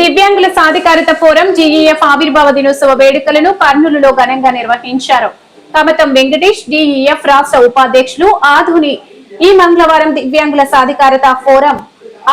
దివ్యాంగుల సాధికారత forum GEF ఆవిర్భావ దినోత్సవ వేడుకలను కర్నూలులో ఘనంగా నిర్వహించారు. కమతం వెంకటేష్ డిఈఎఫ్ రాష్ట్ర ఉపాధ్యక్షులు ఆధుని ఈ మంగళవారం దివ్యాంగుల సాధికారత ఫోరం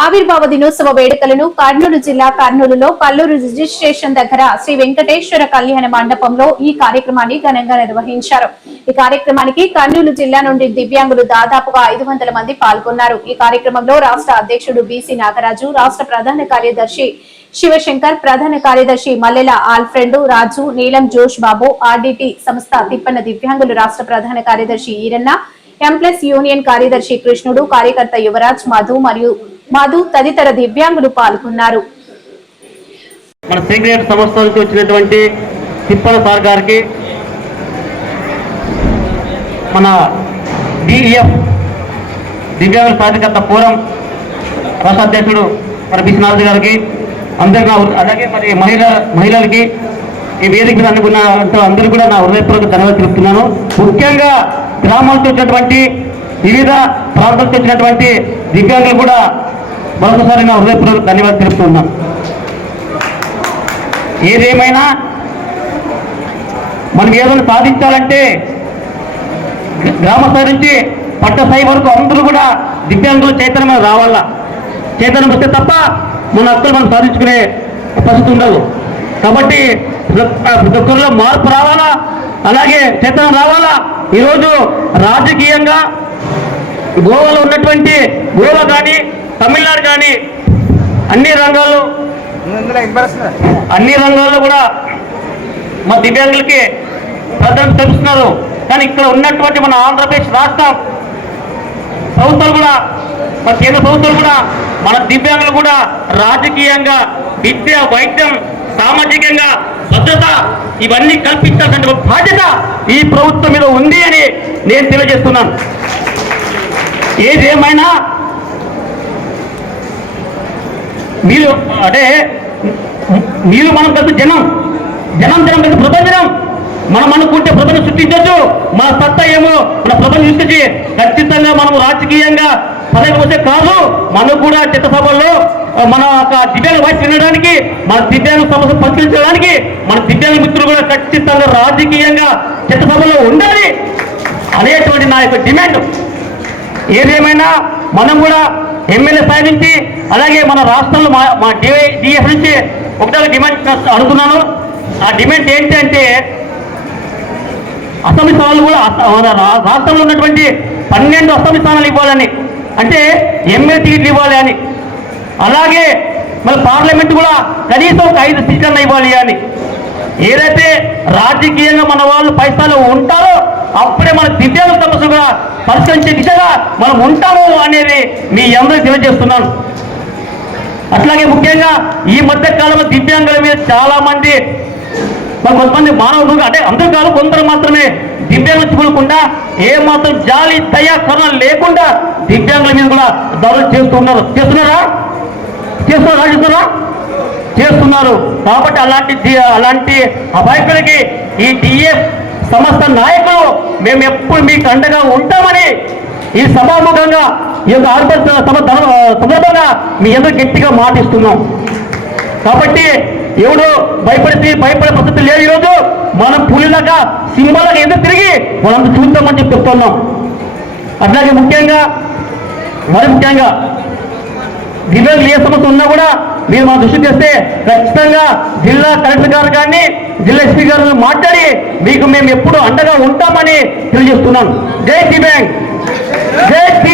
ఆవిర్భావ దినోత్సవ వేడుకలను కర్నూలు జిల్లా కర్నూలులో కల్లూరు రిజిస్ట్రేషన్ దగ్గర శ్రీ వెంకటేశ్వర కళ్యాణ మండపంలో ఈ కార్యక్రమాన్ని ఘనంగా నిర్వహించారు. ఈ కార్యక్రమానికి కర్నూలు జిల్లా నుండి దివ్యాంగులు దాదాపుగా ఐదు వందల మంది పాల్గొన్నారు. ఈ కార్యక్రమంలో రాష్ట్ర అధ్యక్షుడు బీసీ నాగరాజు రాష్ట్ర ప్రధాన కార్యదర్శి శివశంకర్ ప్రధాన కార్యదర్శి మల్లెల ఆల్ఫ్రెండ్ రాజు నీలం జోష్ బాబు ఆర్డిటి సంస్థ తిప్పన్న దివ్యాంగులు రాష్ట్ర ప్రధాన కార్యదర్శి ఈరన్న ఎంప్లస్ యూనియన్ కార్యదర్శి కృష్ణుడు కార్యకర్త యువరాజ్ మధు మరియు మధు తదితర దివ్యాంగులు పాల్గొన్నారు. మన సెక్రటరీ సంస్థ నుంచి వచ్చినటువంటి తిప్పల సార్ గారికి మన డిఎఫ్ దివ్యాంగుల సాధికర్త ఫోరం రాష్ట్ర అధ్యక్షుడు మన విశ్వనాథ్ గారికి అందరికీ అలాగే మరి మహిళ మహిళలకి ఈ వేదిక మీద అనుకున్న అందరూ కూడా నా హృదయపూర్వక ధన్యవాదాలు తెలుపుతున్నాను. ముఖ్యంగా గ్రామాలతో వచ్చినటువంటి వివిధ ప్రాంతాలకు వచ్చినటువంటి దివ్యాంగులు కూడా మరొకసారి నా హృదయపూర్వక ధన్యవాదాలు తెలుపుతున్నాం ఏదేమైనా మనం ఏదైనా సాధించాలంటే గ్రామ స్థాయి నుంచి పట్ట స్థాయి వరకు అందరూ కూడా దివ్యాంగులు చైతన్యం రావాలా? చైతన్యం వస్తే తప్ప మన హక్కులు మనం సాధించుకునే పరిస్థితి ఉండదు. కాబట్టి ప్రతి ఒక్కరిలో మార్పు రావాలా? అలాగే చైతన్యం రావాలా? ఈరోజు రాజకీయంగా గోవాలో ఉన్నటువంటి గోవా కానీ తమిళనాడు కానీ అన్ని రంగాల్లో అన్ని రంగాల్లో కూడా మా దివ్యాంగులకి ప్రాధాన్యత తెలుస్తున్నారు కానీ ఇక్కడ ఉన్నటువంటి మన ఆంధ్రప్రదేశ్ రాష్ట్రం ప్రభుత్వాలు కూడా మన కేంద్ర ప్రభుత్వాలు కూడా మన దివ్యాంగులు కూడా రాజకీయంగా విద్య వైద్యం సామాజికంగా భద్రత ఇవన్నీ కల్పించాల్సిన బాధ్యత ఈ ప్రభుత్వం మీద ఉంది అని నేను తెలియజేస్తున్నాను. ఏదేమైనా మీరు అంటే మీరు మనం కలిసి జనం. జనం జనం కలిసి ప్రపంచం మనం అనుకుంటే ప్రపంచం సృష్టించవచ్చు మన సత్తా ఏమో మన ప్రపంచం సృష్టించి ఖచ్చితంగా మనం రాజకీయంగా పదవి వస్తే కాదు. మనకు కూడా చట్టసభల్లో మన యొక్క దివ్యాంగ వాయిస్ వినడానికి మన దివ్యాంగ సమస్య పరిష్కరించడానికి మన దివ్యాంగ మిత్రులు కూడా ఖచ్చితంగా రాజకీయంగా చట్టసభలో ఉండాలి అనేటువంటి నా యొక్క డిమాండ్. ఏదేమైనా మనం కూడా ఎమ్మెల్యే స్థాయి నుంచి అలాగే మన రాష్ట్రంలో మా మా డిఎఫ్ నుంచి ఒకటే డిమాండ్ అడుగుతున్నాను. ఆ డిమాండ్ ఏంటి అంటే అసెంబ్లీ స్థానాలు కూడా రాష్ట్రంలో ఉన్నటువంటి పన్నెండు అసెంబ్లీ స్థానాలు ఇవ్వాలని. అంటే ఎమ్మెల్యే టికెట్లు ఇవ్వాలి అని. అలాగే మన పార్లమెంట్ కూడా కనీసం ఒక ఐదు సీట్లన్నా ఇవ్వాలి అని. ఏదైతే రాజకీయంగా మన వాళ్ళు పైసలు ఉంటారో అప్పుడే మన దివ్యాంగ సమస్యలు కూడా పరిష్కరించే దిశగా మనం ఉంటాము అనేది మీ అందరికీ తెలియజేస్తున్నాను. అట్లాగే ముఖ్యంగా ఈ మధ్య కాలంలో దివ్యాంగుల మీద చాలా మంది మరి కొంతమంది మానవులు అంటే అందరూ కాదు కొందరు మాత్రమే దివ్యాంగులు చూడకుండా ఏ మాత్రం జాలి దయ కరుణ లేకుండా దివ్యాంగుల మీద కూడా దాడులు చేస్తున్నారు చేస్తున్నారా? చేస్తున్నారా? చేస్తున్నారా? చేస్తున్నారు. కాబట్టి అలాంటి అలాంటి అబాయకులకి ఈ డిఎఫ్ సమస్త నాయకులు మేము ఎప్పుడు మీకు అండగా ఉంటామని ఈ సభాముఖంగా ఈ యొక్క ఆర్భత సభ సందర్భంగా మీ అందరూ గట్టిగా మాటిస్తున్నాం. కాబట్టి ఎవడు భయపడితే భయపడే పరిస్థితి లేదు ఈరోజు. మనం పులిలాగా సింహాలుగా ఎందుకు తిరిగి మనం చూద్దామని చెప్పి చెప్తున్నాం. అట్లాగే ముఖ్యంగా మరి ముఖ్యంగా దివ్యాంగులు ఏ సమస్య ఉన్నా కూడా మీరు మా దృష్టి తెస్తే ఖచ్చితంగా జిల్లా కలెక్టర్ గారు కానీ జిల్లా ఎస్పీ గారు మాట్లాడి మీకు మేము ఎప్పుడు అండగా ఉంటామని తెలియజేస్తున్నాను జై దివ్యాంగ్ జై సి